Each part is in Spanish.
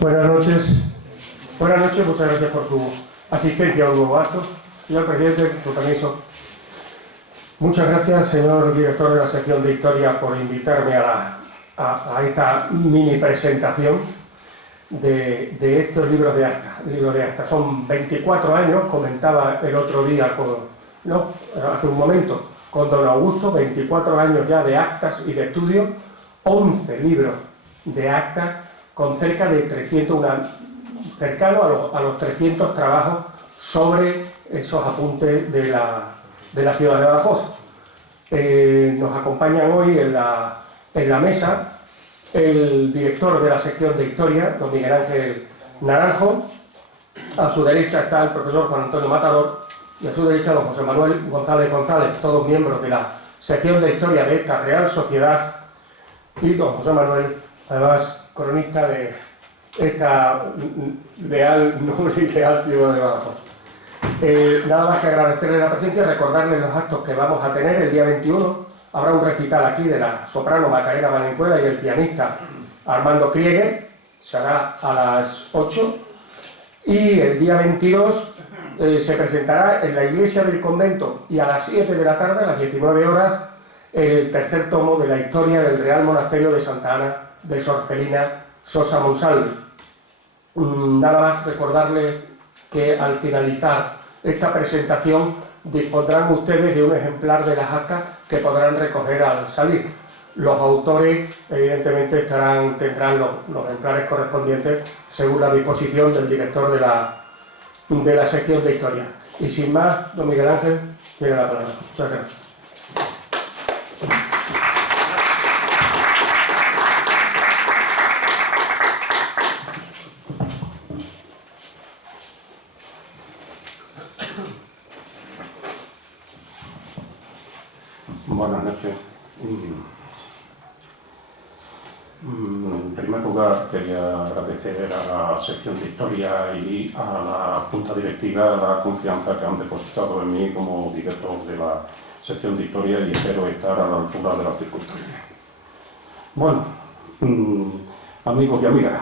Buenas noches, muchas gracias por su asistencia a un nuevo acto. Señor presidente, con su permiso. Muchas gracias, señor director de la sección de Historia, por invitarme a esta mini presentación de estos libros de acta. Son 24 años, comentaba el otro día, hace un momento, con don Augusto, 24 años ya de actas y de estudio, 11 libros de actas, con cerca de 300, cercano a los 300 trabajos sobre esos apuntes de la ciudad de Badajoz. Nos acompañan hoy en la mesa el director de la sección de Historia, don Miguel Ángel Naranjo. A su derecha está el profesor Juan Antonio Matador y a su derecha don José Manuel González, todos miembros de la sección de Historia de esta Real Sociedad, y don José Manuel, además cronista de esta leal ciudad de Badajoz. Nada más que agradecerle la presencia y recordarle los actos que vamos a tener. El día 21 habrá un recital aquí de la soprano Macarena Valenzuela y el pianista Armando Krieger, se hará a las 8, y el día 22 se presentará en la iglesia del convento y a las 7 de la tarde, a las 19 horas, el tercer tomo de la historia del Real Monasterio de Santa Ana de Sorcelina Sosa Monsalve. Nada más recordarle que al finalizar esta presentación dispondrán ustedes de un ejemplar de las actas que podrán recoger al salir. Los autores evidentemente tendrán los ejemplares correspondientes según la disposición del director de la sección de Historia. Y sin más, don Miguel Ángel tiene la palabra. Muchas gracias. Buenas noches. En primer lugar, quería agradecer a la sección de Historia y a la Junta Directiva la confianza que han depositado en mí como director de la sección de Historia, y espero estar a la altura de las circunstancias. Bueno, amigos y amigas,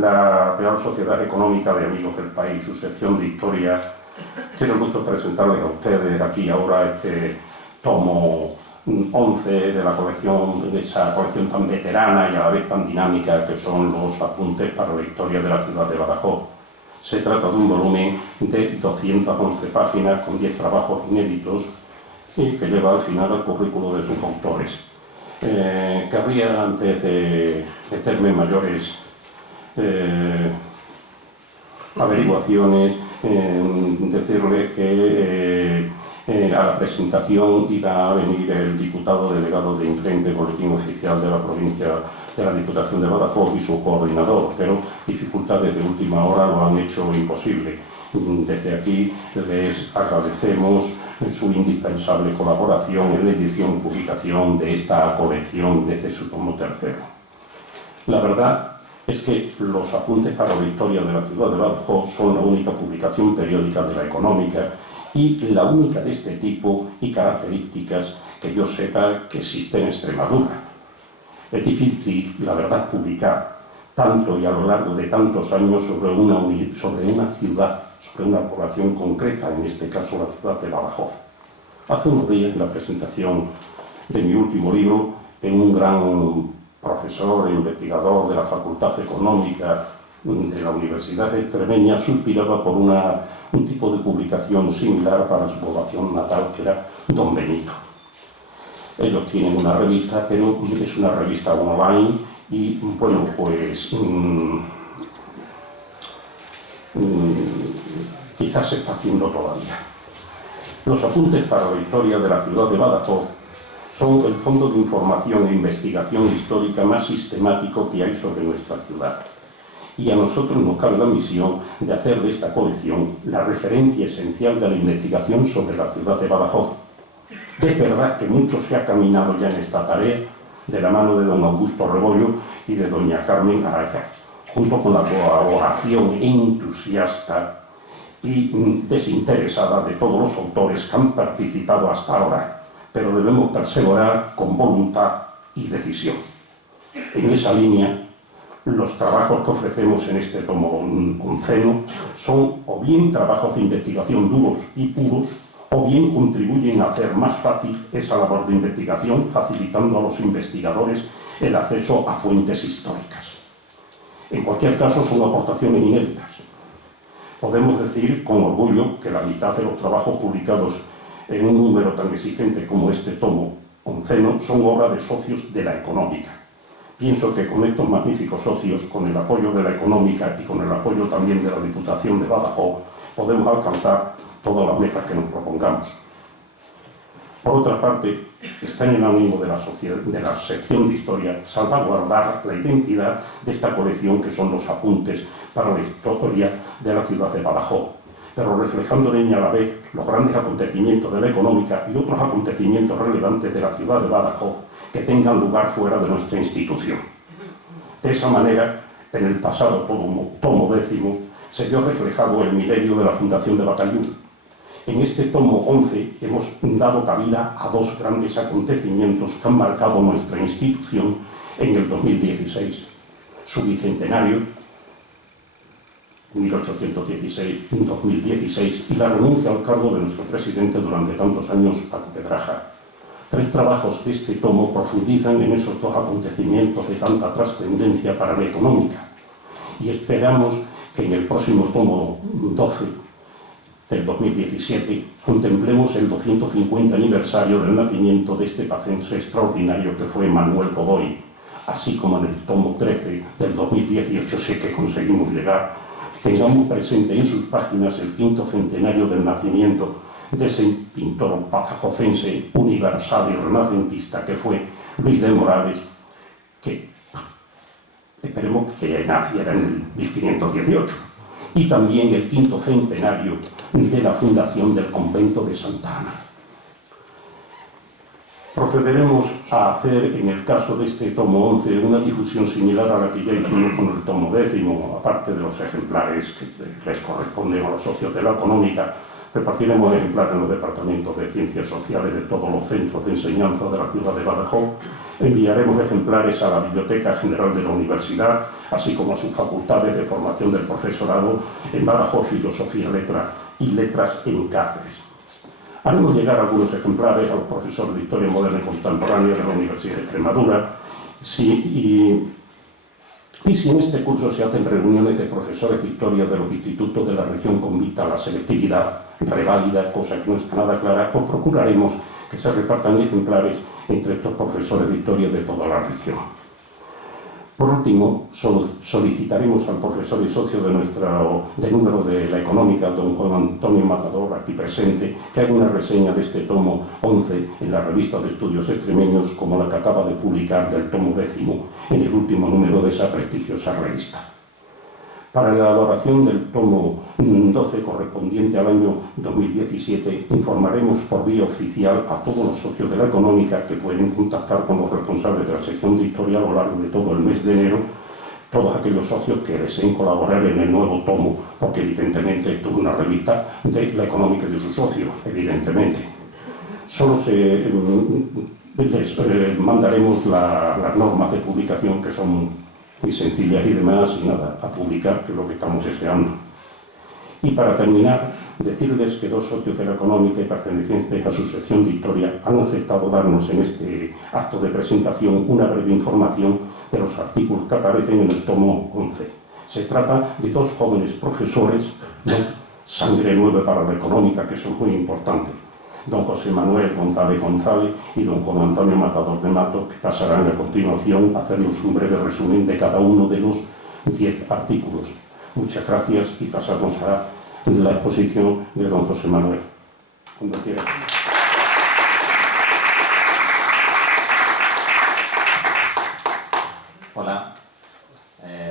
la Real Sociedad Económica de Amigos del País, su sección de Historia, tiene el gusto de presentarles a ustedes aquí ahora este tomo 11 de la colección, de esa colección tan veterana y a la vez tan dinámica que son los apuntes para la historia de la ciudad de Badajoz. Se trata de un volumen de 211 páginas con 10 trabajos inéditos y que lleva al final el currículo de sus autores. Querría, antes de meterme en mayores averiguaciones, decirle que a la presentación iba a venir el diputado delegado de Infrente, Boletín Oficial de la provincia de la Diputación de Badajoz, y su coordinador, pero dificultades de última hora lo han hecho imposible. Desde aquí les agradecemos su indispensable colaboración en la edición y publicación de esta colección desde su tomo tercero. La verdad es que los apuntes para la historia de la ciudad de Badajoz son la única publicación periódica de la Económica y la única de este tipo y características que yo sepa que existe en Extremadura. Es difícil, la verdad, publicar tanto y a lo largo de tantos años sobre una ciudad, sobre una población concreta, en este caso la ciudad de Badajoz. Hace unos días, en la presentación de mi último libro, un gran profesor e investigador de la Facultad Económica de la Universidad Extremeña suspiraba por un tipo de publicación similar para su población natal, que era Don Benito. Ellos tienen una revista, pero es una revista online y, bueno, pues quizás se está haciendo todavía. Los apuntes para la historia de la ciudad de Badajoz son el fondo de información e investigación histórica más sistemático que hay sobre nuestra ciudad. Y a nosotros nos cabe la misión de hacer de esta colección la referencia esencial de la investigación sobre la ciudad de Badajoz. Es verdad que mucho se ha caminado ya en esta tarea, de la mano de don Augusto Rebollo y de doña Carmen Araya, junto con la colaboración entusiasta y desinteresada de todos los autores que han participado hasta ahora, pero debemos perseverar con voluntad y decisión. En esa línea, Los trabajos que ofrecemos en este tomo onceno son o bien trabajos de investigación duros y puros, o bien contribuyen a hacer más fácil esa labor de investigación, facilitando a los investigadores el acceso a fuentes históricas. En cualquier caso, son aportaciones inéditas. Podemos decir con orgullo que la mitad de los trabajos publicados en un número tan exigente como este tomo onceno son obra de socios de la Económica. Pienso que con estos magníficos socios, con el apoyo de la Económica y con el apoyo también de la Diputación de Badajoz, podemos alcanzar todas las metas que nos propongamos. Por otra parte, está en el ánimo de la sección de Historia salvaguardar la identidad de esta colección, que son los apuntes para la historia de la ciudad de Badajoz, pero reflejando en ella a la vez los grandes acontecimientos de la Económica y otros acontecimientos relevantes de la ciudad de Badajoz que tengan lugar fuera de nuestra institución. De esa manera, en el pasado tomo 10 se vio reflejado el milenio de la fundación de Batallón. En este tomo 11 hemos dado cabida a dos grandes acontecimientos que han marcado nuestra institución en el 2016. Su bicentenario, 1816-2016, y la renuncia al cargo de nuestro presidente durante tantos años, Paco Pedraja. 3 trabajos de este tomo profundizan en esos dos acontecimientos de tanta trascendencia para la Económica. Y esperamos que en el próximo tomo 12 del 2017 contemplemos el 250 aniversario del nacimiento de este pacense extraordinario que fue Manuel Godoy, así como en el tomo 13 del 2018 sé que conseguimos llegar, tengamos presente en sus páginas el 5º centenario del nacimiento de ese pintor badajozense universal y renacentista que fue Luis de Morales, que esperemos que naciera en el 1518, y también el 5º centenario de la fundación del convento de Santa Ana. Procederemos a hacer, en el caso de este tomo 11, una difusión similar a la que ya hicimos con el tomo 10, aparte de los ejemplares que les corresponden a los socios de la Económica. Repartiremos ejemplares en los departamentos de Ciencias Sociales de todos los centros de enseñanza de la ciudad de Badajoz. Enviaremos ejemplares a la Biblioteca General de la Universidad, así como a sus facultades de formación del profesorado en Badajoz, Filosofía y Letras en Cáceres. Haremos llegar algunos ejemplares a los profesores de Historia Moderna y Contemporánea de la Universidad de Extremadura. Y si en este curso se hacen reuniones de profesores de historia de los institutos de la región con vista a la selectividad reválida, cosa que no está nada clara, pues procuraremos que se repartan ejemplares entre estos profesores de historia de toda la región. Por último, solicitaremos al profesor y socio de número de la Económica, don Juan Antonio Matador, aquí presente, que haga una reseña de este tomo 11 en la revista de Estudios Extremeños, como la que acaba de publicar del tomo 10 en el último número de esa prestigiosa revista. Para la elaboración del tomo 12 correspondiente al año 2017, informaremos por vía oficial a todos los socios de la Económica que pueden contactar con los responsables de la sección de Historia a lo largo de todo el mes de enero, todos aquellos socios que deseen colaborar en el nuevo tomo, porque evidentemente esto es una revista de la Económica y de sus socios, evidentemente. Solo les mandaremos las normas de publicación, que son muy sencillas y demás, y nada, a publicar, que es lo que estamos deseando. Y para terminar, decirles que dos socios de la Económica y pertenecientes a su sección de Historia han aceptado darnos en este acto de presentación una breve información de los artículos que aparecen en el tomo 11. Se trata de dos jóvenes profesores, ¿no? Sangre nueva para la Económica, que son muy importantes. Don José Manuel González y don Juan Antonio Matador de Mato, que pasarán a continuación a hacernos un breve resumen de cada uno de los 10 artículos. Muchas gracias y pasamos a la exposición de don José Manuel. Cuando quiera. Hola,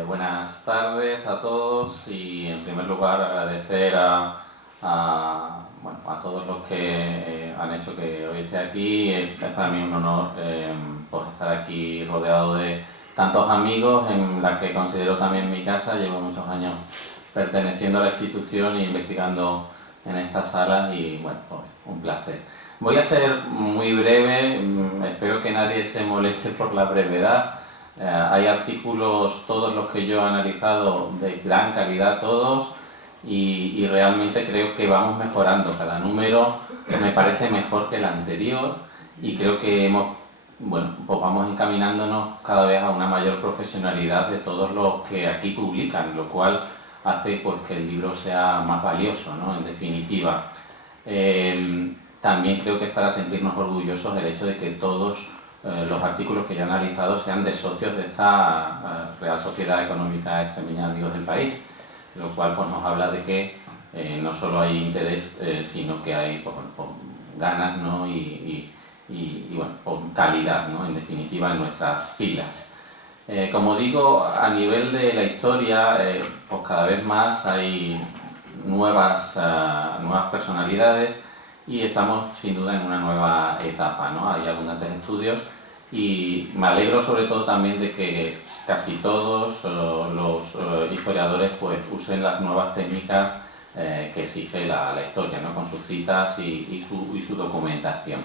buenas tardes a todos y en primer lugar agradecer a todos los que han hecho que hoy esté aquí. Es para mí un honor por estar aquí rodeado de tantos amigos en la que considero también mi casa. Llevo muchos años perteneciendo a la institución e investigando en estas salas y bueno, pues un placer. Voy a ser muy breve, espero que nadie se moleste por la brevedad. Hay artículos, todos los que yo he analizado, de gran calidad todos, y realmente creo que vamos mejorando. Cada número me parece mejor que el anterior y creo que pues vamos encaminándonos cada vez a una mayor profesionalidad de todos los que aquí publican, lo cual hace pues que el libro sea más valioso, ¿no? En definitiva. También creo que es para sentirnos orgullosos el hecho de que todos los artículos que yo he analizado sean de socios de esta Real Sociedad Económica Extremeña Amigos del País, lo cual pues, nos habla de que no solo hay interés, sino que hay pues, ganas, ¿no? y bueno, calidad, ¿no? En definitiva, en nuestras filas. Como digo, a nivel de la historia, pues cada vez más hay nuevas personalidades y estamos sin duda en una nueva etapa, ¿no? Hay abundantes estudios y me alegro sobre todo también de que casi todos los historiadores pues usen las nuevas técnicas que exige la historia, ¿no? Con sus citas y su documentación.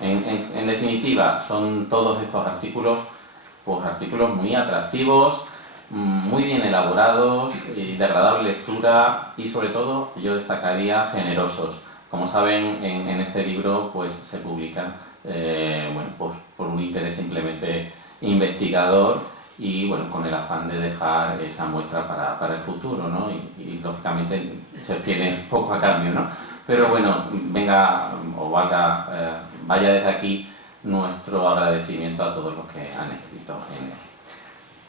En definitiva, son todos estos artículos pues artículos muy atractivos, muy bien elaborados y de agradable lectura y sobre todo yo destacaría generosos. Como saben, en este libro pues se publican bueno, pues, por un interés simplemente investigador y bueno, con el afán de dejar esa muestra para el futuro, ¿no? Y lógicamente se obtiene poco a cambio, ¿no? Pero bueno, venga o vaya desde aquí nuestro agradecimiento a todos los que han escrito en él.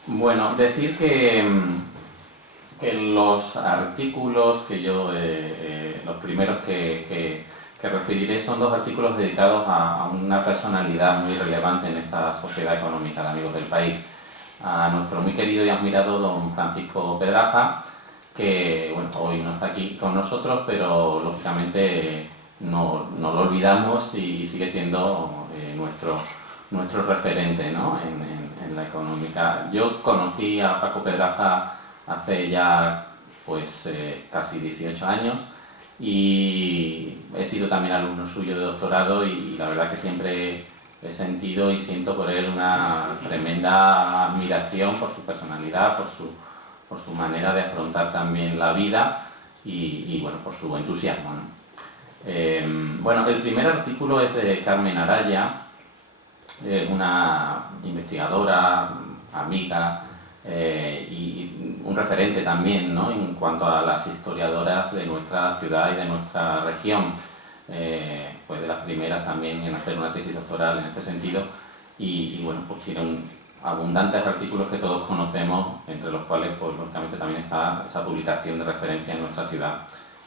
Bueno, decir que los artículos que yo, los primeros que referiré son dos artículos dedicados a una personalidad muy relevante en esta sociedad económica de Amigos del País, a nuestro muy querido y admirado don Francisco Pedraja, que bueno, hoy no está aquí con nosotros, pero lógicamente no lo olvidamos y sigue siendo nuestro referente, ¿no? en la económica. Yo conocí a Paco Pedraja hace ya pues casi 18 años y he sido también alumno suyo de doctorado y la verdad que siempre he sentido y siento por él una tremenda admiración por su personalidad, por su manera de afrontar también la vida y bueno, por su entusiasmo, ¿no? Bueno, el primer artículo es de Carmen Araya, una investigadora, amiga y un referente también, ¿no? En cuanto a las historiadoras de nuestra ciudad y de nuestra región. Fue de las primeras también en hacer una tesis doctoral en este sentido y bueno, pues tiene abundantes artículos que todos conocemos, entre los cuales pues lógicamente también está esa publicación de referencia en nuestra ciudad,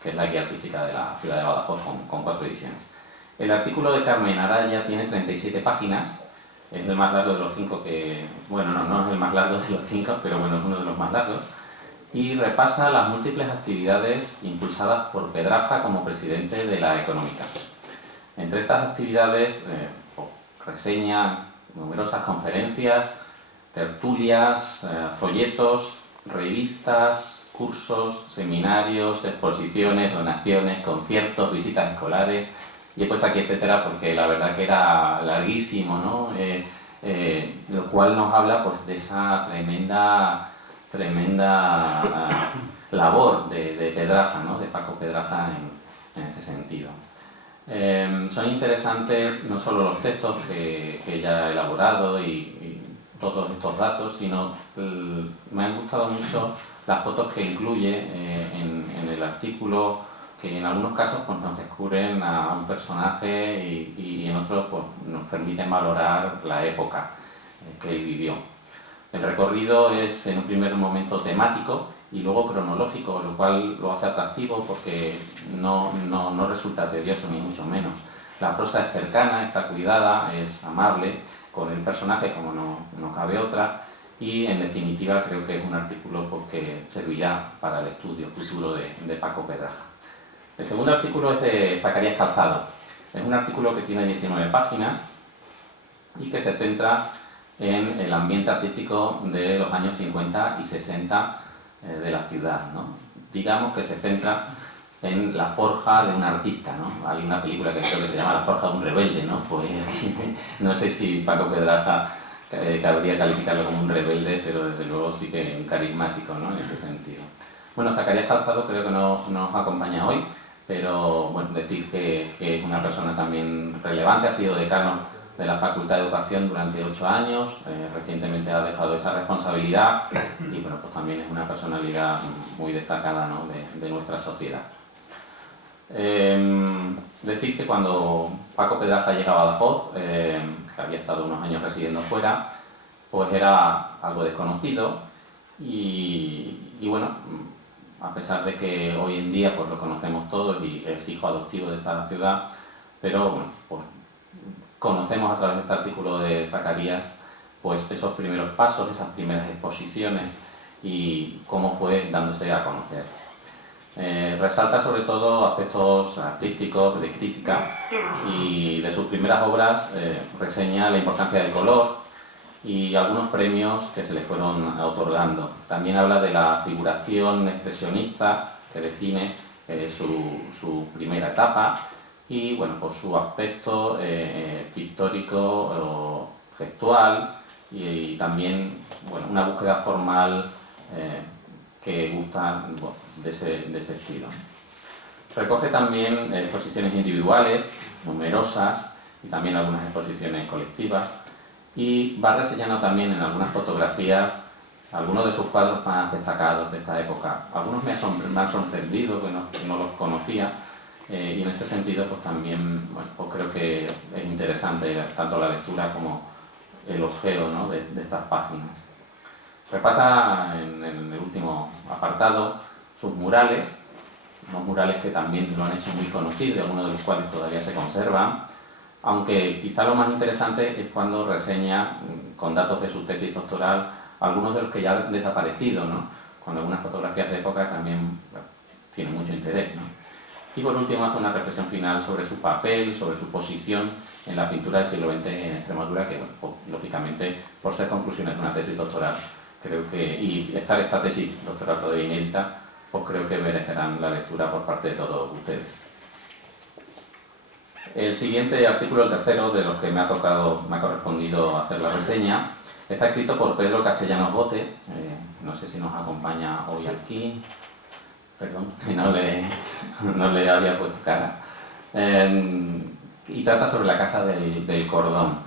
que es la guía artística de la ciudad de Badajoz con 4 ediciones. El artículo de Carmen Araya tiene 37 páginas, es el más largo de los 5 que... Bueno, no es el más largo de los 5, pero bueno, es uno de los más largos, y repasa las múltiples actividades impulsadas por Pedraja como presidente de la Económica. Entre estas actividades reseña numerosas conferencias, tertulias, folletos, revistas, cursos, seminarios, exposiciones, donaciones, conciertos, visitas escolares, y he puesto aquí etcétera porque la verdad que era larguísimo, ¿no? Lo cual nos habla pues de esa tremenda labor de Pedraja, ¿no? De Paco Pedraja en este sentido. Son interesantes no solo los textos que ella ha elaborado y todos estos datos, sino me han gustado mucho las fotos que incluye en el artículo, que en algunos casos pues, nos descubren a un personaje y en otros pues, nos permiten valorar la época que él vivió. El recorrido es en un primer momento temático y luego cronológico, lo cual lo hace atractivo porque no resulta tedioso ni mucho menos. La prosa es cercana, está cuidada, es amable, con el personaje como no cabe otra, y en definitiva creo que es un artículo pues, que servirá para el estudio futuro de Paco Pedraja. El segundo artículo es de Zacarías Calzado. Es un artículo que tiene 19 páginas y que se centra en el ambiente artístico de los años 50 y 60 de la ciudad, ¿no? Digamos que se centra en la forja de un artista, ¿no? Hay una película que creo que se llama La forja de un rebelde, ¿no? Pues no sé si Paco Pedraja cabría calificarlo como un rebelde, pero desde luego sí que un carismático, ¿no?, en ese sentido. Bueno, Zacarías Calzado creo que no nos acompaña hoy, pero bueno, decir que es una persona también relevante, ha sido decano de la Facultad de Educación durante 8 años, recientemente ha dejado esa responsabilidad y bueno, pues también es una personalidad muy destacada, ¿no?, de nuestra sociedad. Decir que cuando Paco Pedraza llegaba a Badajoz, que había estado unos años residiendo fuera, pues era algo desconocido y bueno, a pesar de que hoy en día pues lo conocemos todos y es hijo adoptivo de esta ciudad, pero bueno, pues conocemos a través de este artículo de Zacarías pues esos primeros pasos, esas primeras exposiciones y cómo fue dándose a conocer. Resalta sobre todo aspectos artísticos, de crítica, y de sus primeras obras reseña la importancia del color y algunos premios que se le fueron otorgando. También habla de la figuración expresionista que define su primera etapa y bueno, pues su aspecto pictórico o gestual y también bueno, una búsqueda formal que gusta de ese estilo. Recoge también exposiciones individuales, numerosas, y también algunas exposiciones colectivas, y va reseñando también en algunas fotografías algunos de sus cuadros más destacados de esta época. Algunos me han sorprendido, que no los conocía, y en ese sentido pues también bueno, pues creo que es interesante tanto la lectura como el ojeo, ¿no?, de estas páginas. Repasa en el último apartado sus murales, unos murales que también lo han hecho muy conocido, algunos de los cuales todavía se conservan, aunque quizá lo más interesante es cuando reseña con datos de su tesis doctoral algunos de los que ya han desaparecido, ¿no?, con algunas fotografías de época también bueno, tienen mucho interés, ¿no? Y por último hace una reflexión final sobre su papel, sobre su posición en la pintura del siglo XX en Extremadura, que bueno, pues, lógicamente por ser conclusiones de una tesis doctoral creo que, y estar esta tesis doctoral todavía inédita, pues creo que merecerán la lectura por parte de todos ustedes. El siguiente artículo, el tercero, de los que me ha correspondido hacer la reseña, está escrito por Pedro Castellanos Bote, no sé si nos acompaña hoy aquí, perdón, no le había puesto cara, y trata sobre la Casa del Cordón,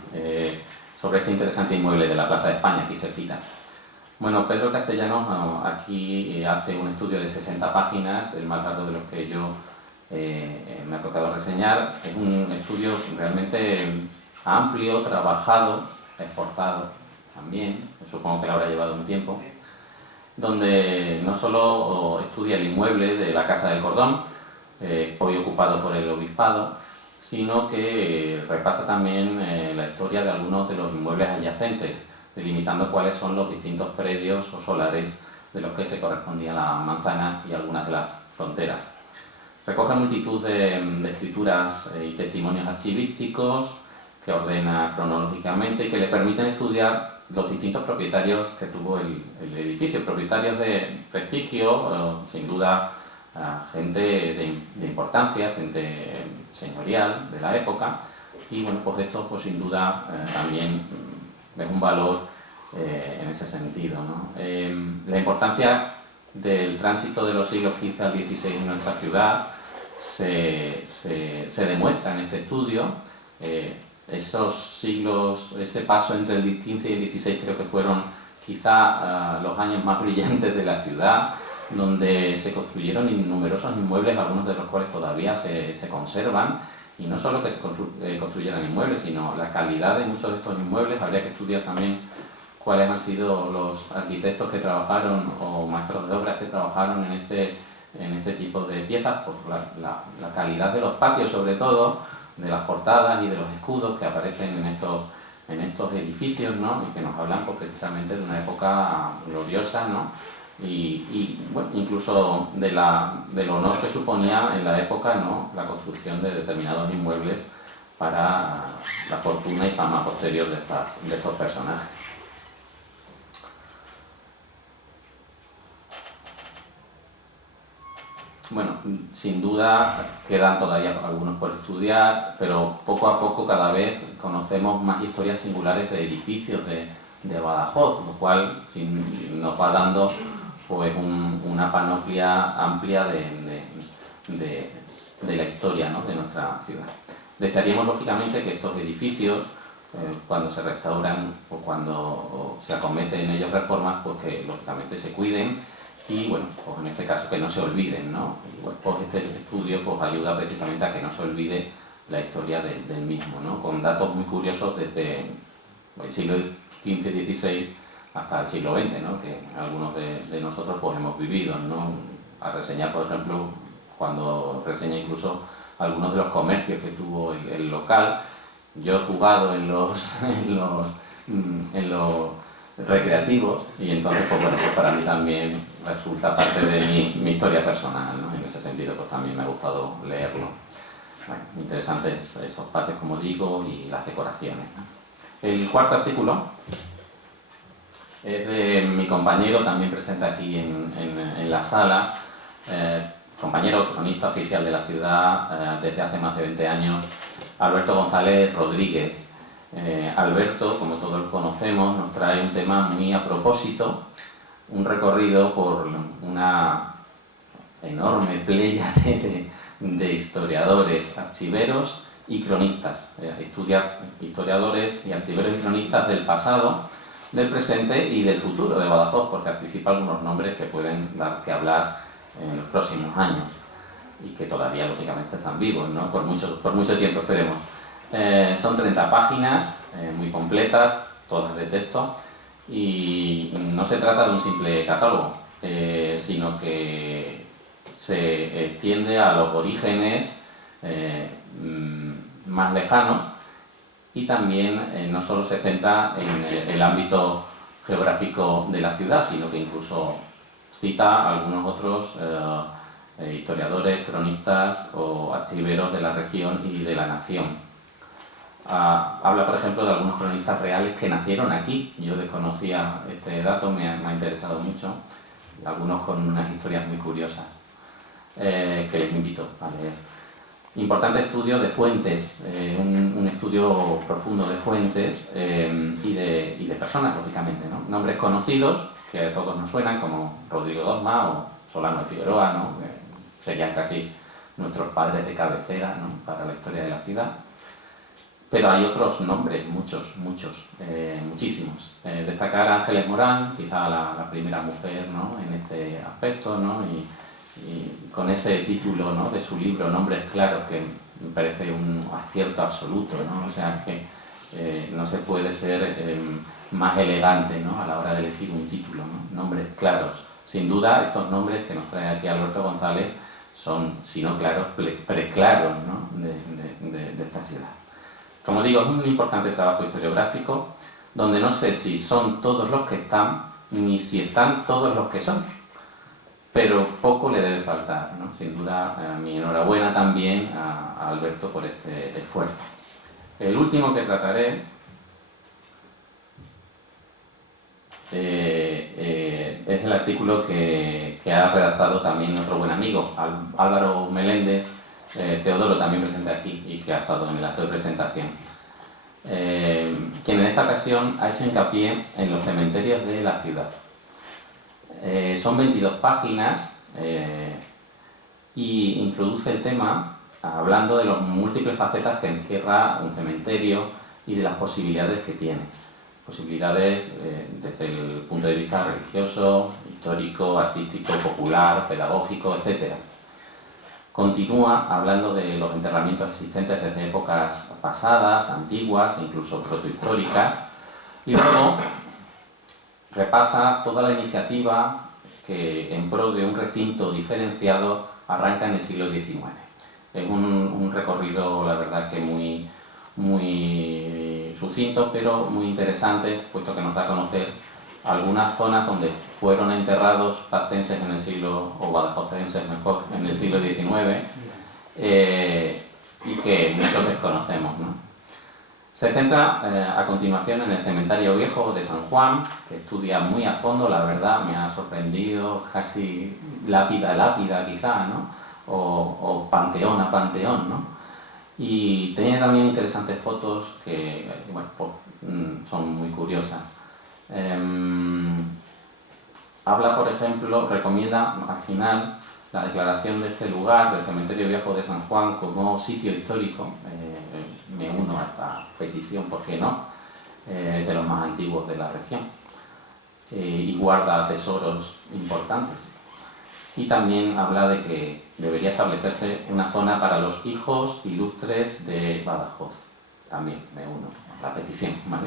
sobre este interesante inmueble de la Plaza de España, aquí cerquita. Bueno, Pedro Castellanos aquí hace un estudio de 60 páginas, el más largo de los que yo me ha tocado reseñar. Es un estudio realmente amplio, trabajado, esforzado también, supongo que le habrá llevado un tiempo, donde no solo estudia el inmueble de la Casa del Cordón, hoy ocupado por el obispado, sino que repasa también la historia de algunos de los inmuebles adyacentes, delimitando cuáles son los distintos predios o solares de los que se correspondía la manzana y algunas de las fronteras. Recoge multitud de escrituras y testimonios archivísticos que ordena cronológicamente y que le permiten estudiar los distintos propietarios que tuvo el edificio, propietarios de prestigio, sin duda gente de importancia, gente señorial de la época, y bueno, pues esto pues sin duda también es un valor en ese sentido, ¿no? La importancia del tránsito de los siglos XV al XVI en nuestra ciudad se demuestra en este estudio. Esos siglos, ese paso entre el XV y el XVI creo que fueron quizá los años más brillantes de la ciudad, donde se construyeron numerosos inmuebles, algunos de los cuales todavía se conservan, y no solo que se construyeran inmuebles, sino la calidad de muchos de estos inmuebles. Habría que estudiar también cuáles han sido los arquitectos que trabajaron o maestros de obras que trabajaron en este tipo de piezas, por la calidad de los patios sobre todo, de las portadas y de los escudos que aparecen en estos edificios, ¿no?, y que nos hablan pues, precisamente de una época gloriosa, ¿no?, y bueno, incluso del honor que suponía en la época, ¿no?, la construcción de determinados inmuebles para la fortuna y fama posterior de estos personajes. bueno, sin duda quedan todavía algunos por estudiar, pero poco a poco cada vez conocemos más historias singulares de edificios de Badajoz, lo cual nos va dando pues una panoplia amplia de la historia, ¿no?, de nuestra ciudad. Desearíamos lógicamente que estos edificios, cuando se restauran o cuando se acometen en ellos reformas, pues que lógicamente se cuiden y, bueno, pues en este caso que no se olviden, ¿no? Y, bueno, pues este estudio pues ayuda precisamente a que no se olvide la historia del mismo, ¿no?, con datos muy curiosos desde el siglo XV-XVI hasta el siglo XX, ¿no?, que algunos de nosotros pues hemos vivido, ¿no? A reseñar, por ejemplo, cuando reseña incluso algunos de los comercios que tuvo el local. Yo he jugado en los recreativos y entonces pues, bueno, pues para mí también resulta parte de mi historia personal, ¿no? En ese sentido pues también me ha gustado leerlo. Bueno, interesantes esos patios, como digo, y las decoraciones, ¿no? El cuarto artículo es de mi compañero, también presente aquí en la sala, compañero cronista oficial de la ciudad desde hace más de 20 años, Alberto González Rodríguez. Alberto, como todos conocemos, nos trae un tema muy a propósito, un recorrido por una enorme playa de historiadores, archiveros y cronistas. Estudia historiadores y archiveros y cronistas del pasado, del presente y del futuro de Badajoz, porque anticipa algunos nombres que pueden dar que hablar en los próximos años y que todavía lógicamente están vivos, ¿no?, por mucho tiempo, esperemos. Son 30 páginas muy completas, todas de texto, y no se trata de un simple catálogo, sino que se extiende a los orígenes más lejanos y también no solo se centra en el ámbito geográfico de la ciudad, sino que incluso cita a algunos otros historiadores, cronistas o archiveros de la región y de la nación. Habla, por ejemplo, de algunos cronistas reales que nacieron aquí. Yo desconocía este dato, me ha interesado mucho, algunos con unas historias muy curiosas que les invito a leer. Importante estudio de fuentes, un estudio profundo de fuentes y de personas, lógicamente, ¿no? Nombres conocidos que a todos nos suenan, como Rodrigo Dosma o Solano de Figueroa, ¿no?, que serían casi nuestros padres de cabecera, ¿no?, para la historia de la ciudad. Pero hay otros nombres, muchísimos. Destacar a Ángeles Morán, quizá la primera mujer, ¿no?, en este aspecto, ¿no?, y con ese título, ¿no?, de su libro Nombres Claros, que me parece un acierto absoluto, ¿no? O sea que no se puede ser más elegante, ¿no?, a la hora de elegir un título, ¿no? Nombres Claros. Sin duda, estos nombres que nos trae aquí Alberto González son, si no claros, preclaros, ¿no?, de esta ciudad. Como digo, es un importante trabajo historiográfico, donde no sé si son todos los que están, ni si están todos los que son, pero poco le debe faltar, ¿no? Sin duda, mi enhorabuena también a Alberto por este esfuerzo. El último que trataré es el artículo que ha redactado también nuestro buen amigo Álvaro Meléndez, Teodoro, también presente aquí y que ha estado en el acto de presentación, quien en esta ocasión ha hecho hincapié en los cementerios de la ciudad. Son 22 páginas y introduce el tema hablando de las múltiples facetas que encierra un cementerio y de las posibilidades que tiene. Posibilidades desde el punto de vista religioso, histórico, artístico, popular, pedagógico, etc. Continúa hablando de los enterramientos existentes desde épocas pasadas, antiguas, incluso protohistóricas, y luego repasa toda la iniciativa que en pro de un recinto diferenciado arranca en el siglo XIX. Es un recorrido, la verdad, que muy sucinto, pero muy interesante, puesto que nos da a conocer algunas zonas donde fueron enterrados pacenses en el siglo, o badajozenses mejor, en el siglo XIX, y que muchos desconocemos, ¿no? Se centra a continuación en el cementerio viejo de San Juan, que estudia muy a fondo, la verdad, me ha sorprendido, casi lápida a lápida quizá, ¿no?, o panteón a panteón, ¿no? Y tiene también interesantes fotos que bueno, son muy curiosas. Habla, por ejemplo, recomienda al final la declaración de este lugar, del Cementerio Viejo de San Juan, como sitio histórico. Me uno a esta petición, ¿por qué no?, de los más antiguos de la región. Y guarda tesoros importantes. Y también habla de que debería establecerse una zona para los hijos ilustres de Badajoz. También me uno a la petición, ¿vale?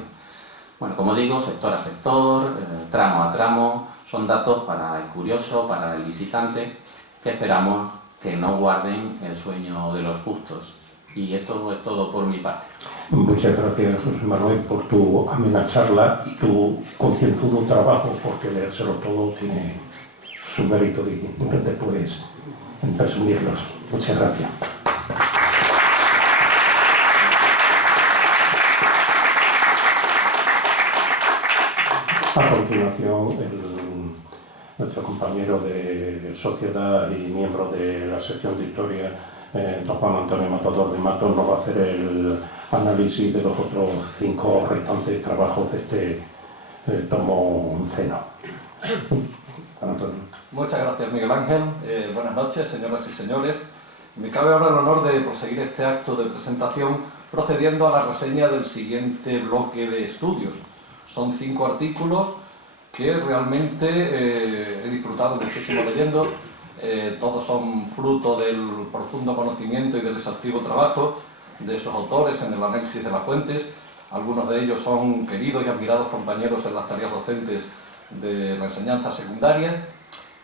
Bueno, como digo, sector a sector, tramo a tramo, son datos para el curioso, para el visitante, que esperamos que no guarden el sueño de los justos. Y esto es todo por mi parte. Muchas gracias, José Manuel, por tu amena charla y tu concienzudo trabajo, porque leérselo todo tiene su mérito y después en presumirlos. Muchas gracias. A continuación, nuestro compañero de sociedad y miembro de la sección de historia, don Juan Antonio Matador de Matos, nos va a hacer el análisis de los otros 5 restantes trabajos de este tomo 11. Juan Antonio. Muchas gracias, Miguel Ángel. Buenas noches, señoras y señores. Me cabe ahora el honor de proseguir este acto de presentación procediendo a la reseña del siguiente bloque de estudios. Son 5 artículos que realmente he disfrutado muchísimo leyendo. Todos son fruto del profundo conocimiento y del exhaustivo trabajo de esos autores en el análisis de las fuentes. Algunos de ellos son queridos y admirados compañeros en las tareas docentes de la enseñanza secundaria.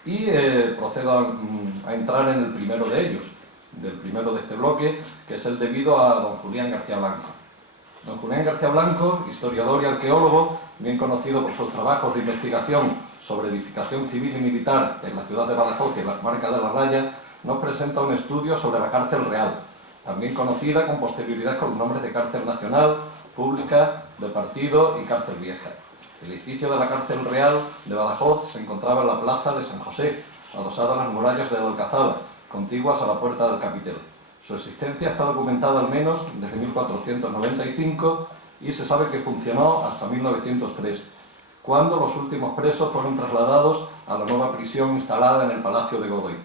Y procedo a entrar en el primero de ellos, del primero de este bloque, que es el debido a don Julián García Blanco. Don Julián García Blanco, historiador y arqueólogo, bien conocido por sus trabajos de investigación sobre edificación civil y militar en la ciudad de Badajoz y en la comarca de La Raya, nos presenta un estudio sobre la cárcel real, también conocida con posterioridad con los nombres de cárcel nacional, pública, de partido y cárcel vieja. El edificio de la cárcel real de Badajoz se encontraba en la plaza de San José, adosada a las murallas de la Alcazaba, contiguas a la puerta del capitel. Su existencia está documentada al menos desde 1495 y se sabe que funcionó hasta 1903, cuando los últimos presos fueron trasladados a la nueva prisión instalada en el Palacio de Godoy.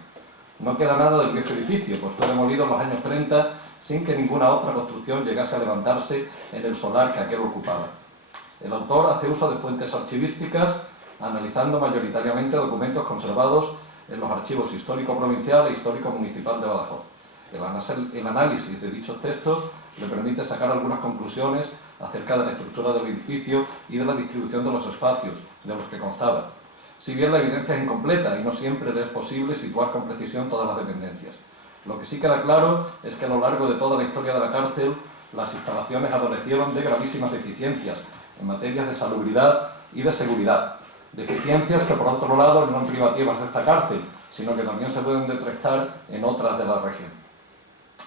No queda nada del viejo edificio, pues fue demolido en los años 30 sin que ninguna otra construcción llegase a levantarse en el solar que aquel ocupaba. El autor hace uso de fuentes archivísticas, analizando mayoritariamente documentos conservados en los archivos histórico-provincial e histórico-municipal de Badajoz. El análisis de dichos textos le permite sacar algunas conclusiones acerca de la estructura del edificio y de la distribución de los espacios de los que constaba. Si bien la evidencia es incompleta y no siempre le es posible situar con precisión todas las dependencias. Lo que sí queda claro es que a lo largo de toda la historia de la cárcel, las instalaciones adolecieron de gravísimas deficiencias en materias de salubridad y de seguridad. Deficiencias que, por otro lado, no son privativas de esta cárcel, sino que también se pueden detectar en otras de la región.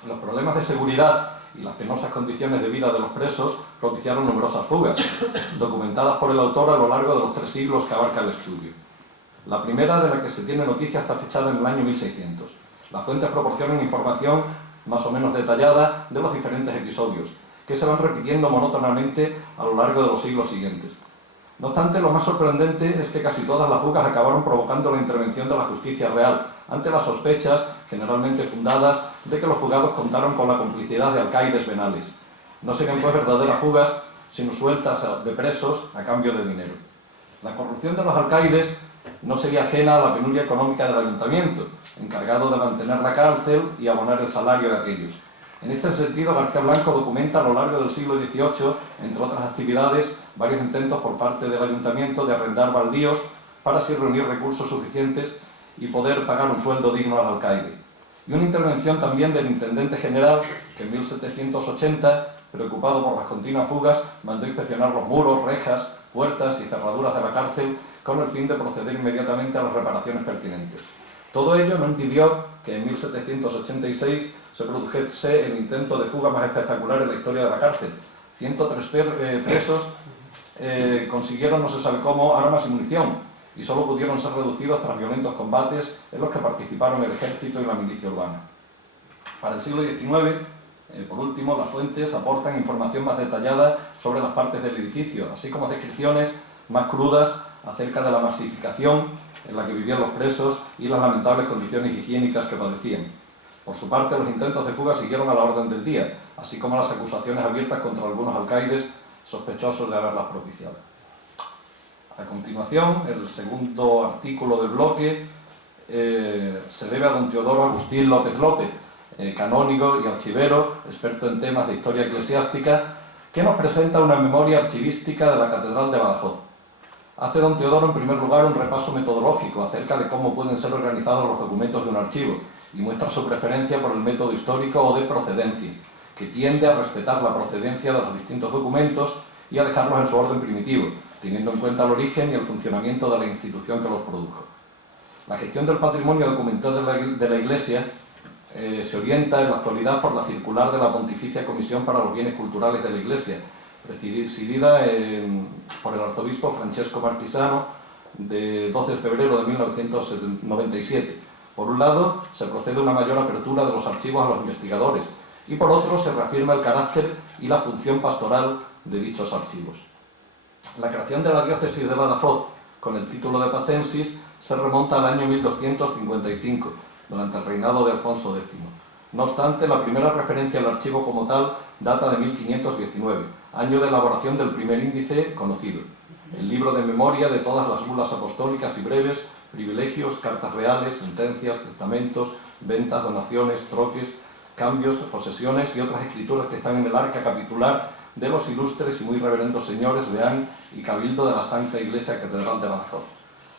Los problemas de seguridad y las penosas condiciones de vida de los presos propiciaron numerosas fugas, documentadas por el autor a lo largo de los 3 siglos que abarca el estudio. La primera, de la que se tiene noticia, está fechada en el año 1600. Las fuentes proporcionan información más o menos detallada de los diferentes episodios, que se van repitiendo monótonamente a lo largo de los siglos siguientes. No obstante, lo más sorprendente es que casi todas las fugas acabaron provocando la intervención de la justicia real, ante las sospechas, generalmente fundadas, de que los fugados contaron con la complicidad de alcaides venales. No serían pues verdaderas fugas, sino sueltas de presos a cambio de dinero. La corrupción de los alcaides no sería ajena a la penuria económica del ayuntamiento, encargado de mantener la cárcel y abonar el salario de aquellos. En este sentido, García Blanco documenta a lo largo del siglo XVIII, entre otras actividades, varios intentos por parte del ayuntamiento de arrendar baldíos para así reunir recursos suficientes y poder pagar un sueldo digno al alcaide. Y una intervención también del intendente general, que en 1780, preocupado por las continuas fugas, mandó inspeccionar los muros, rejas, puertas y cerraduras de la cárcel con el fin de proceder inmediatamente a las reparaciones pertinentes. Todo ello no impidió que en 1786 se produjese el intento de fuga más espectacular en la historia de la cárcel. 103 presos consiguieron, no se sabe cómo, armas y munición, y solo pudieron ser reducidos tras violentos combates en los que participaron el ejército y la milicia urbana. Para el siglo XIX, por último, las fuentes aportan información más detallada sobre las partes del edificio, así como descripciones más crudas acerca de la masificación en la que vivían los presos y las lamentables condiciones higiénicas que padecían. Por su parte, los intentos de fuga siguieron a la orden del día, así como las acusaciones abiertas contra algunos alcaides sospechosos de haberlas propiciado. A continuación, el segundo artículo del bloque se debe a don Teodoro Agustín López López, canónigo y archivero, experto en temas de historia eclesiástica, que nos presenta una memoria archivística de la Catedral de Badajoz. Hace don Teodoro, en primer lugar, un repaso metodológico acerca de cómo pueden ser organizados los documentos de un archivo y muestra su preferencia por el método histórico o de procedencia, que tiende a respetar la procedencia de los distintos documentos y a dejarlos en su orden primitivo, teniendo en cuenta el origen y el funcionamiento de la institución que los produjo. La gestión del patrimonio documental de la Iglesia se orienta en la actualidad por la circular de la Pontificia Comisión para los Bienes Culturales de la Iglesia, presidida por el arzobispo Francesco Martisano, de 12 de febrero de 1997. Por un lado, se procede a una mayor apertura de los archivos a los investigadores, y por otro, se reafirma el carácter y la función pastoral de dichos archivos. La creación de la diócesis de Badajoz, con el título de Pacensis, se remonta al año 1255, durante el reinado de Alfonso X. No obstante, la primera referencia al archivo como tal data de 1519, año de elaboración del primer índice conocido, el libro de memoria de todas las bulas apostólicas y breves, privilegios, cartas reales, sentencias, testamentos, ventas, donaciones, troques, cambios, posesiones y otras escrituras que están en el arca capitular de los ilustres y muy reverendos señores deán y cabildo de la Santa Iglesia Catedral de Badajoz.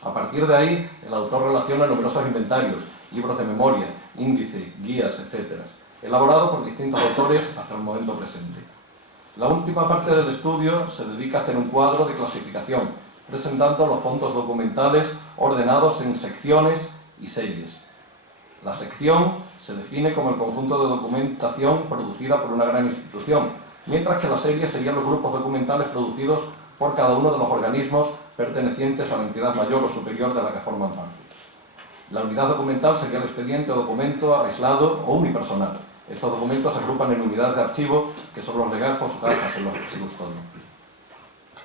A partir de ahí, el autor relaciona numerosos inventarios, libros de memoria, índice, guías, etc., elaborados por distintos autores hasta el momento presente. La última parte del estudio se dedica a hacer un cuadro de clasificación, presentando los fondos documentales ordenados en secciones y series. La sección se define como el conjunto de documentación producida por una gran institución, mientras que la serie serían los grupos documentales producidos por cada uno de los organismos pertenecientes a la entidad mayor o superior de la que forman parte. La unidad documental sería el expediente o documento aislado o unipersonal. Estos documentos se agrupan en unidades de archivo, que son los legajos o cajas en los que se custodian.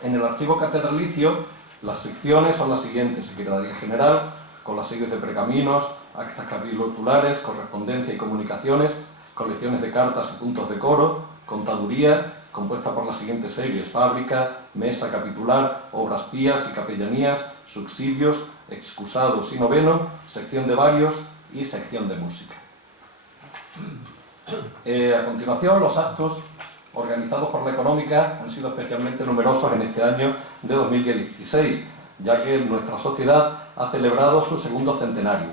En el archivo catedralicio, las secciones son las siguientes: Secretaría General, con las series de pergaminos, actas capitulares, correspondencia y comunicaciones, colecciones de cartas y puntos de coro, contaduría, compuesta por las siguientes series: fábrica, mesa capitular, obras pías y capellanías, subsidios, excusados y noveno, sección de varios y sección de música. A continuación, los actos organizados por la Económica han sido especialmente numerosos en este año de 2016, ya que nuestra sociedad ha celebrado su segundo centenario.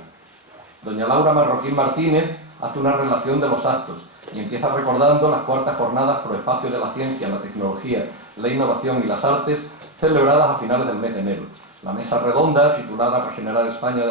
Doña Laura Marroquín Martínez hace una relación de los actos y empieza recordando las cuartas jornadas pro espacio de la ciencia, la tecnología, la innovación y las celebradas a finales del mes de enero. La mesa redonda, titulada Regenerar España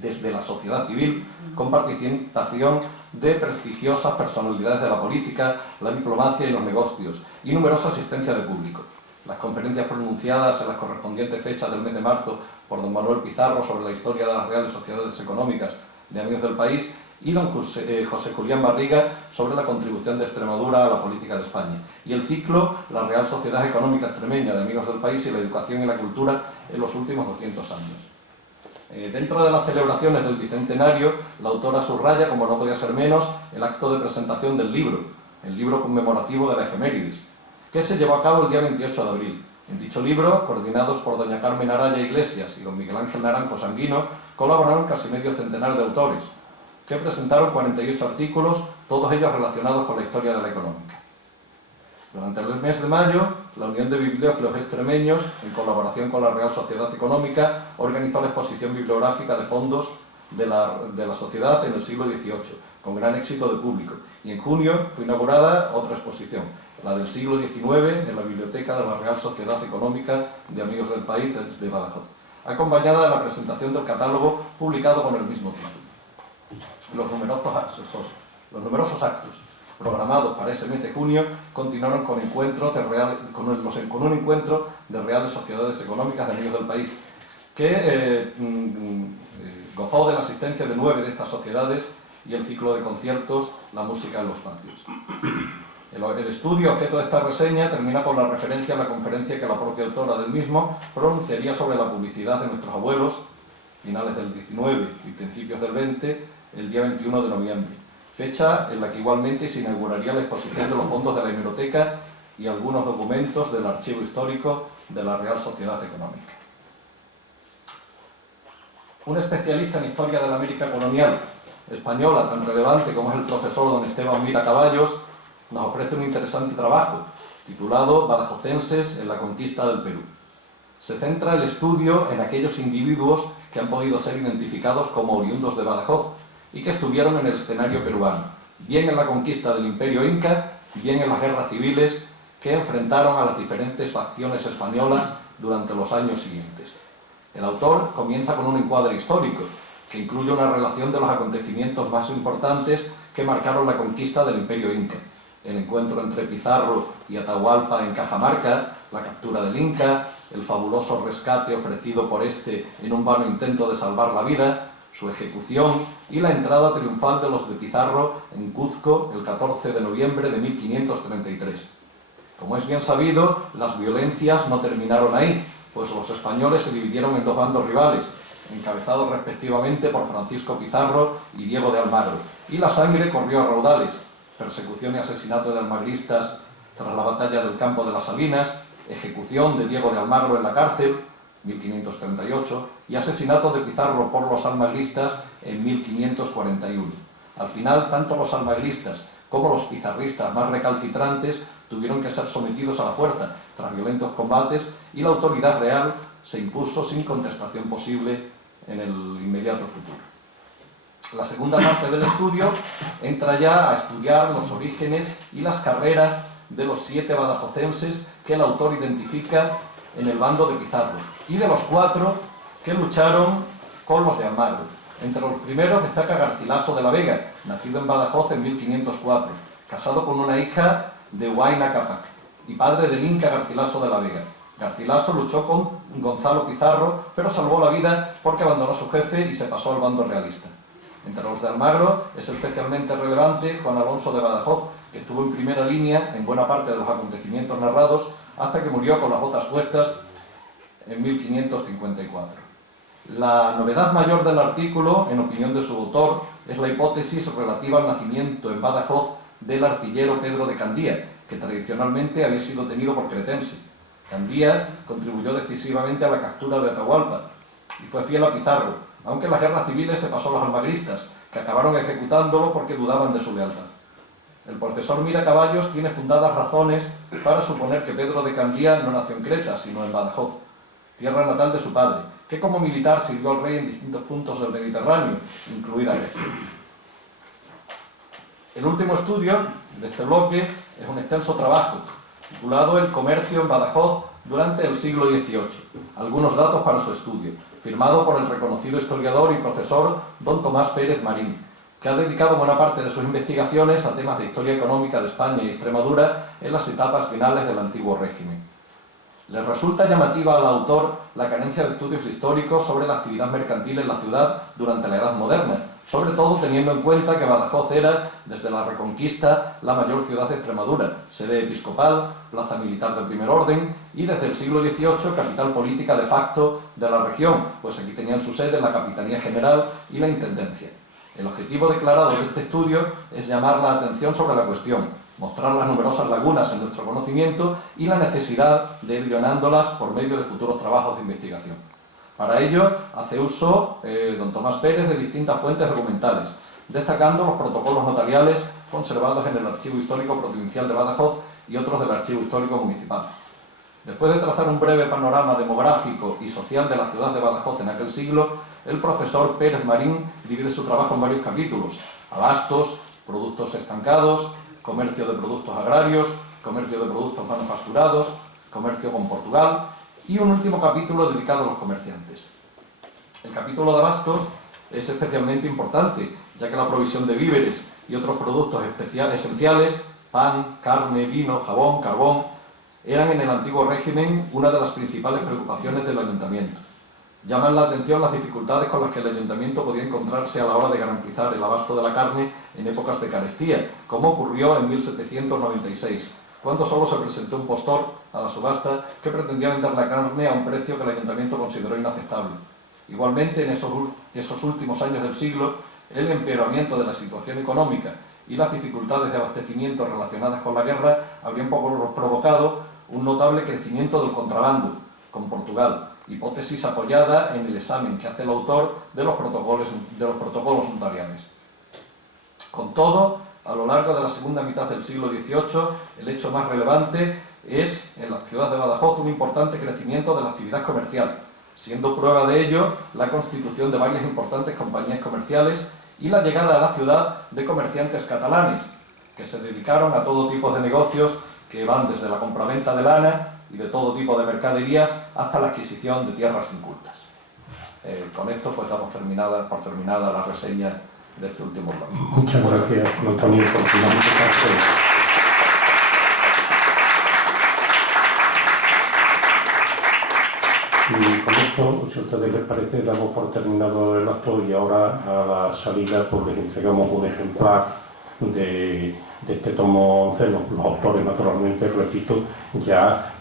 desde la sociedad civil, con participación de prestigiosas personalidades de la política, la diplomacia y los negocios, y numerosa asistencia de público. Las conferencias pronunciadas en las correspondientes fechas del mes de marzo por don Manuel Pizarro sobre la historia de las Reales Sociedades Económicas de Amigos del País y don José Julián Barriga sobre la contribución de Extremadura a la política de España, y el ciclo La Real Sociedad Económica Extremeña de Amigos del País y la Educación y la Cultura en los últimos 200 años. Dentro de las celebraciones del Bicentenario, la autora subraya, como no podía ser menos, el acto de presentación del libro, el libro conmemorativo de la efemérides, que se llevó a cabo el día 28 de abril. En dicho libro, coordinados por doña Carmen Araya Iglesias y don Miguel Ángel Naranjo Sanguino, colaboraron casi medio centenar de autores, que presentaron 48 artículos, todos ellos relacionados con la historia de la económica. Durante el mes de mayo, la Unión de Bibliófilos Extremeños, en colaboración con la Real Sociedad Económica, organizó la exposición bibliográfica de fondos de la sociedad en el siglo XVIII, con gran éxito de público, y en junio fue inaugurada otra exposición, la del siglo XIX, en la Biblioteca de la Real Sociedad Económica de Amigos del País de Badajoz, acompañada de la presentación del catálogo publicado con el mismo título. Los numerosos actos programados para ese mes de junio continuaron con un encuentro de Reales Sociedades Económicas de Amigos del País, que gozó de la asistencia de 9 de estas sociedades y el ciclo de conciertos La música en los patios. El estudio objeto de esta reseña termina por la referencia a la conferencia que la propia autora del mismo pronunciaría sobre la publicidad de nuestros abuelos, finales del 19 y principios del 20, el día 21 de noviembre, fecha en la que igualmente se inauguraría la exposición de los fondos de la hemeroteca y algunos documentos del archivo histórico de la Real Sociedad Económica. Un especialista en historia de la América colonial española tan relevante como es el profesor don Esteban Mira Caballos nos ofrece un interesante trabajo titulado Badajozenses en la conquista del Perú. Se centra el estudio en aquellos individuos que han podido ser identificados como oriundos de Badajoz y que estuvieron en el escenario peruano, bien en la conquista del Imperio Inca, bien en las guerras civiles que enfrentaron a las diferentes facciones españolas durante los años siguientes. El autor comienza con un encuadre histórico que incluye una relación de los acontecimientos más importantes que marcaron la conquista del Imperio Inca: el encuentro entre Pizarro y Atahualpa en Cajamarca, la captura del Inca, el fabuloso rescate ofrecido por este en un vano intento de salvar la vida, su ejecución y la entrada triunfal de los de Pizarro en Cuzco el 14 de noviembre de 1533. Como es bien sabido, las violencias no terminaron ahí, pues los españoles se dividieron en 2 bandos rivales, encabezados respectivamente por Francisco Pizarro y Diego de Almagro, y la sangre corrió a raudales: persecución y asesinato de almagristas tras la batalla del Campo de las Salinas, ejecución de Diego de Almagro en la cárcel, 1538, y asesinato de Pizarro por los almagristas en 1541. Al final, tanto los almagristas como los pizarristas más recalcitrantes tuvieron que ser sometidos a la fuerza tras violentos combates y la autoridad real se impuso sin contestación posible en el inmediato futuro. La segunda parte del estudio entra ya a estudiar los orígenes y las carreras de los 7 badajozenses que el autor identifica en el bando de Pizarro y de los 4 que lucharon con los de Almagro. Entre los primeros destaca Garcilaso de la Vega, nacido en Badajoz en 1504, casado con una hija de Huayna Cápac y padre del Inca Garcilaso de la Vega. Garcilaso luchó con Gonzalo Pizarro, pero salvó la vida porque abandonó a su jefe y se pasó al bando realista. Entre los de Almagro es especialmente relevante Juan Alonso de Badajoz, que estuvo en primera línea en buena parte de los acontecimientos narrados hasta que murió con las botas puestas en 1554. La novedad mayor del artículo, en opinión de su autor, es la hipótesis relativa al nacimiento en Badajoz del artillero Pedro de Candía, que tradicionalmente había sido tenido por cretense. Candía contribuyó decisivamente a la captura de Atahualpa y fue fiel a Pizarro, aunque en las guerras civiles se pasó a los almagristas, que acabaron ejecutándolo porque dudaban de su lealtad. El profesor Mira Caballos tiene fundadas razones para suponer que Pedro de Candía no nació en Creta, sino en Badajoz, tierra natal de su padre, que como militar sirvió al rey en distintos puntos del Mediterráneo, incluida Grecia. El último estudio de este bloque es un extenso trabajo titulado El comercio en Badajoz durante el siglo XVIII. Algunos datos para su estudio, firmado por el reconocido historiador y profesor don Tomás Pérez Marín, que ha dedicado buena parte de sus investigaciones a temas de historia económica de España y Extremadura en las etapas finales del antiguo régimen. Les resulta llamativa al autor la carencia de estudios históricos sobre la actividad mercantil en la ciudad durante la Edad Moderna, sobre todo teniendo en cuenta que Badajoz era, desde la Reconquista, la mayor ciudad de Extremadura, sede episcopal, plaza militar del primer orden y desde el siglo XVIII capital política de facto de la región, pues aquí tenían su sede la Capitanía General y la Intendencia. El objetivo declarado de este estudio es llamar la atención sobre la cuestión, mostrar las numerosas lagunas en nuestro conocimiento y la necesidad de ir llenándolas por medio de futuros trabajos de investigación. Para ello, hace uso don Tomás Pérez de distintas fuentes documentales, destacando los protocolos notariales conservados en el Archivo Histórico Provincial de Badajoz y otros del Archivo Histórico Municipal. Después de trazar un breve panorama demográfico y social de la ciudad de Badajoz en aquel siglo, el profesor Pérez Marín divide su trabajo en varios capítulos: abastos, productos estancados, comercio de productos agrarios, comercio de productos manufacturados, comercio con Portugal y un último capítulo dedicado a los comerciantes. El capítulo de abastos es especialmente importante, ya que la provisión de víveres y otros productos esenciales, pan, carne, vino, jabón, carbón, eran en el antiguo régimen una de las principales preocupaciones del ayuntamiento. Llaman la atención las dificultades con las que el ayuntamiento podía encontrarse a la hora de garantizar el abasto de la carne en épocas de carestía, como ocurrió en 1796, cuando solo se presentó un postor a la subasta que pretendía vender la carne a un precio que el ayuntamiento consideró inaceptable. Igualmente, en esos últimos años del siglo, el empeoramiento de la situación económica y las dificultades de abastecimiento relacionadas con la guerra habrían provocado un notable crecimiento del contrabando con Portugal, hipótesis apoyada en el examen que hace el autor de los protocolos notariales. Con todo, a lo largo de la segunda mitad del siglo XVIII, el hecho más relevante es, en la ciudad de Badajoz, un importante crecimiento de la actividad comercial, siendo prueba de ello la constitución de varias importantes compañías comerciales y la llegada a la ciudad de comerciantes catalanes, que se dedicaron a todo tipo de negocios que van desde la compraventa de lana y de todo tipo de mercaderías hasta la adquisición de tierras incultas. Con esto pues damos por terminada la reseña de este último bloque. Muchas gracias, Antonio, por tu Y con esto, si a ustedes les parece, damos por terminado el acto y ahora a la salida pues les entregamos un ejemplar de este tomo 11. Los autores, naturalmente, repito, ya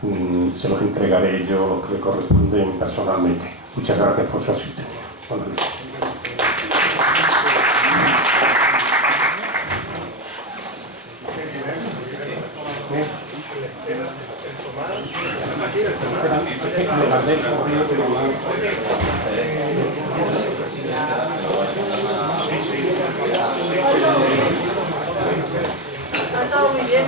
se los entregaré yo los que le corresponden personalmente. Muchas gracias por su asistencia. Buenas noches. Ha estado muy bien.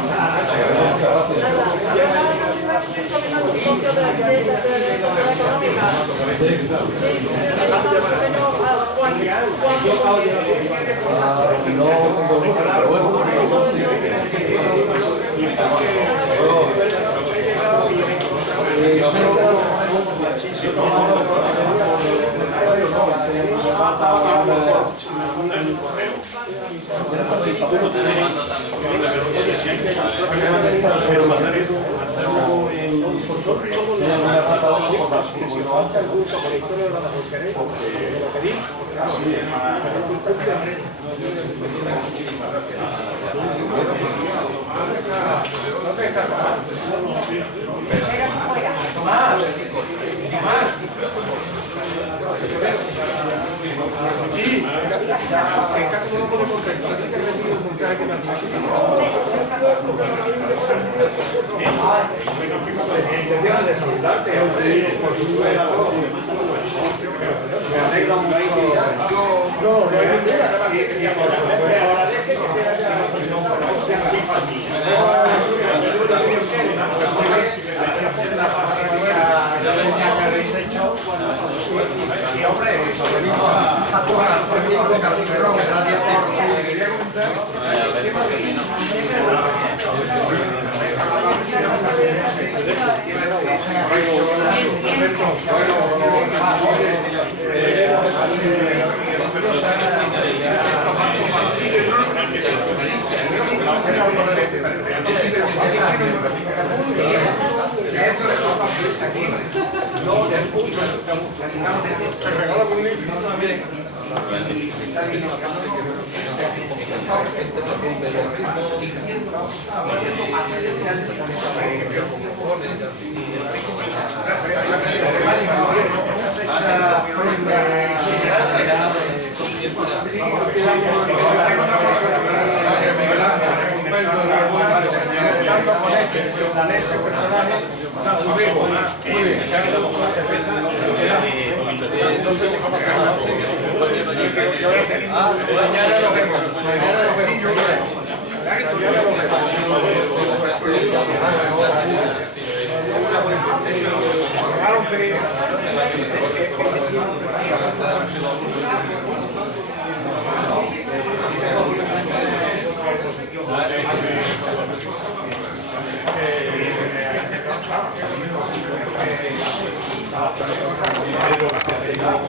Sí, está como un poco perfecto, así que recibo un mensaje que me ha de saludarte, por supuesto. Me alegra mucho. No, no hay ninguna. Por supuesto, agradezco que sea que habéis hecho. Y hombre, sobrevivo a tu